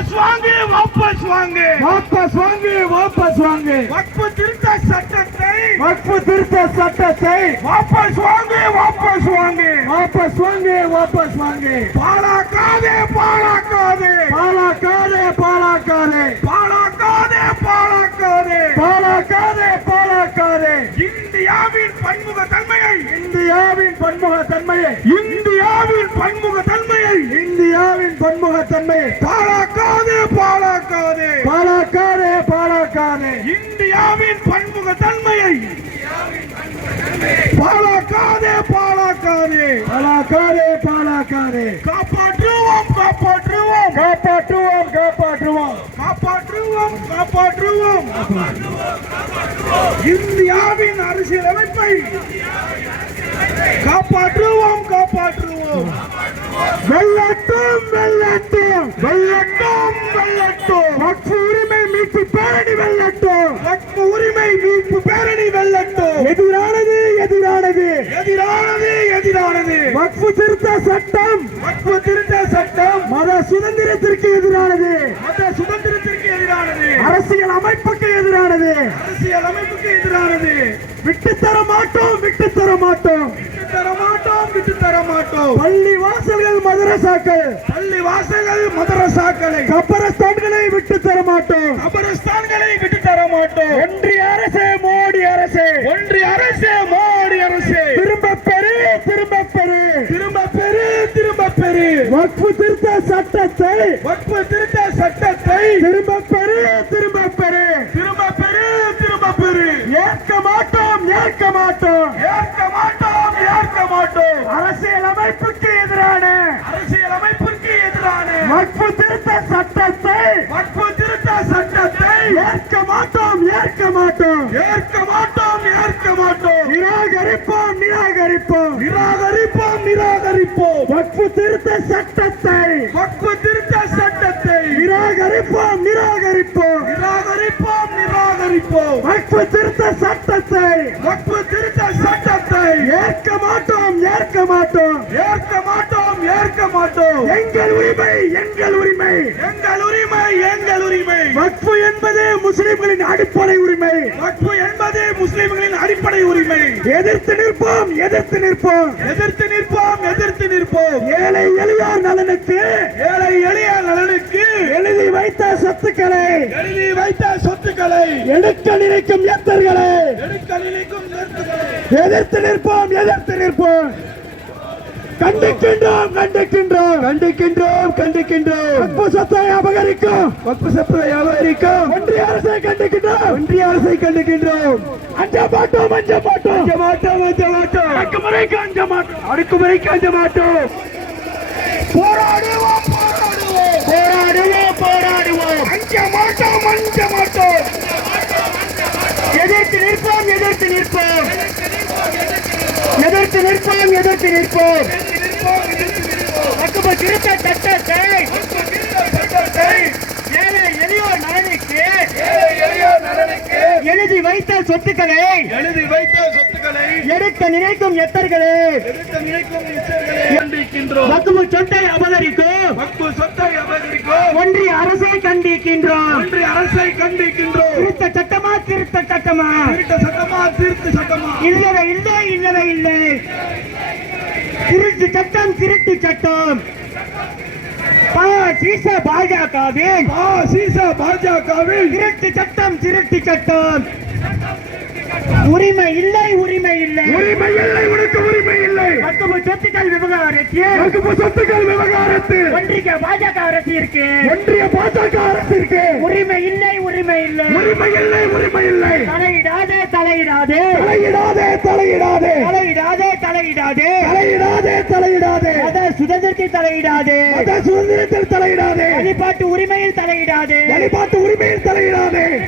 வாபஸ் வாங்கு வாபஸ் வாங்கு. வாபஸ் வாங்கு வாபஸ் வாங்கு. வக்பு திருத்த சட்டத்தை. வக்பு திருத்த சட்டத்தை. வாபஸ் வாங்கு வாபஸ் வாங்கு. வாபஸ் வாங்கு வாபஸ் வாங்கு. பாழாக்காதே பாழாக்காதே பாலாக்காதே பாலாக்காதே. பாழாக்காதே பன்முக தன்மையை. இந்தியாவின் பன்முகத்தன்மையை இந்தியாவின் பன்முக தன்மையை. இந்தியாவின் பன்முகத்தன்மையை பாழாக்காதே பாழாக்காதே. பாலாக்காதே பாலாக்காதே இந்தியாவின் பன்முக தன்மையை. பாழாக்காதே பாழாக்காதே. பாலாக்காதே காப்பாற்றுவோம் காப்பாற்றுவோம் காப்பாற்றுவோம். காப்பாற்றுவோம். காப்பாற்றுவோம் காப்பாற்றுவோம். இந்தியாவின் அரசியலமைப்பை காப்பாற்றுவோம் காப்பாற்றுவோம். வெள்ளட்டும் வெள்ளட்டும் வெள்ளட்டும் வெள்ளட்டும் வக்ஃபு உரிமை மீட்பு பேரணி வெள்ளட்டும் வக்பு உரிமை மீட்பு பேரணி வெள்ளட்டும் எதிரான எதிரானது எதிரானது. வக்ஃபு திருத்த சட்டம். வக்பு திருத்த சட்டம். மத சுதந்திரத்திற்கு எதிரானது. மத சுதந்திரத்திற்கு எதிரானது. அரசியல் அமைப்புக்கு எதிரானது. அரசியல் அமைப்புக்கு எதிரானது. விட்டு தர மாட்டோம் விட்டு தர மாட்டோம். விட்டு தர மாட்டோம் விட்டு தர மாட்டோம். பள்ளி வாசல்கள் மதரசாக்கள். பள்ளி வாசல்கள் மதரசாக்களை. கபரஸ்தான்களை விட்டு தர மாட்டோம். கபரஸ்தான்களை விட்டு தர மாட்டோம். பெரு வக்ஃபு திருத்த சட்டத்தை வக்பு திருத்த சட்டத்தை திரும்ப பெறு திரும்ப பெறு. திரும்ப பெரு திரும்ப பெரு ஏற்க மாட்டோம் ஏற்க மாட்டோம். ஏற்க மாட்டோம் ஏற்க மாட்டோம். அரசியல் அமைப்புக்கு எதிரான அரசியல் அமைப்பிற்கு எதிரான வக்ஃபு திருத்த சட்டத்தை வக்பு திருத்த சட்டத்தை ஏற்க மாட்டோம் ஏற்க மாட்டோம். ஏற்க நிராகரிப்போம். நிராகரிப்போம் நிராகரிப்போம். வக்ஃபு திருத்த சட்டத்தை. வக்பு திருத்த சட்டத்தை. நிராகரிப்போம் நிராகரிப்போம். நிராகரிப்போம் நிராகரிப்போம். வக்ஃபு திருத்த சட்டத்தை. வக்பு திருத்த சட்டத்தை. ஏற்க மாட்டோம் ஏற்க மாட்டோம். ஏற்க மாட்டோம் ஏற்க மாட்டோம். எங்கள் உரிமை எங்கள் உரிமை. எங்கள் உரிமை எங்கள் உரிமை. வக்ஃபு என்பது முஸ்லிம்களின் அடிப்படை எதிர்த்து நிற்போம் எதிர்த்து நிற்போம். எதிர்த்து நிற்போம் எதிர்த்து நிற்போம். ஏழை எளியோர் நலனுக்கு ஏழை எளிய நலனுக்கு எழுதி வைத்த சொத்துக்களை எழுதி வைத்த சொத்துக்களை எடுக்க நினைக்கும் எத்தர்களை எடுக்க நினைக்கும் எதிர்த்து நிற்போம் எதிர்த்து நிற்போம். கண்டிக்கின்றோம் கண்டிக்கின்றோம். கண்டிக்கின்றோம் கண்டிக்கின்றோம். வக்பு சொத்தை அபகரிக்கும். வக்பு சொத்தை அபகரிக்கும். ஒன்றிய அரசை கண்டிக்கின்றோம். ஒன்றிய அரசை கண்டிக்கின்றோம். அஞ்ச மாட்டோம் அஞ்ச மாட்டோம். அஞ்ச மாட்டோம் அஞ்ச மாட்டோம். அடக்குமுறைக்கு அஞ்ச மாட்டோம். அடக்குமுறைக்கு அஞ்ச மாட்டோம். போராடுவோம் போராடுவோம். போராடுவோம் போராடுவோம். அஞ்ச மாட்டோம் அஞ்ச மாட்டோம் எதிர்த்து நிற்போம் எதிர்த்து நிற்போம் எதிர்த்து நிற்போம் எதிர்த்து நிற்போம். வக்குப்பு திருத்த சட்டத்தை ஏழை எளியோர் நலனுக்கு எழுதி வைத்த சொத்துக்களை எழுதி வைத்த சொத்துக்களை எடுக்க நினைக்கும் எத்தர்களே? எடுக்க நினைக்கும் கண்டிக்கின்றோம். சொத்தை அபகரிக்கும். வக்பு சொத்தை அபகரிக்கும். ஒன்றிய அரசை கண்டிக்கின்றோம். ஒன்றிய அரசை கண்டிக்கின்றோம். திருத்த சட்டமா திருத்த சட்டமா? சட்டமா திருட்டு சட்டமா? இல்லவே இல்லை இல்லவே இல்லை. திருட்டு சட்டம் திருட்டு சட்டம். பா, சீச பாஜகவின் ஆ சீசா பாஜகவில். திருட்டு சட்டம் திருட்டு சட்டம். உரிமை இல்லை உரிமை இல்லை. உரிமை இல்லை உனக்கு உரிமை இல்லை. வக்குப்பு சொத்துக்கள் விவகாரத்தில். சொத்துக்கள் விவகாரத்தில். ஒன்றிய பாஜக அரசிற்கு. ஒன்றிய பாஜக உரிமை இல்லை உரிமை இல்லை உரிமை இல்லை. உரிமை இல்லை தலையிடாதே. தலையிடாதே தலையிடாதே. தலையிடாதே தலையிடாதே. தலையிடாதே தலையிடாதே. மத சுதந்திரத்தில் தலையிடாதே. மத சுதந்திரத்தில் தலையிடாதே. வழிபாட்டு உரிமையில் தலையிடாதே. வழிபாட்டு உரிமையில் தலையிடாதே.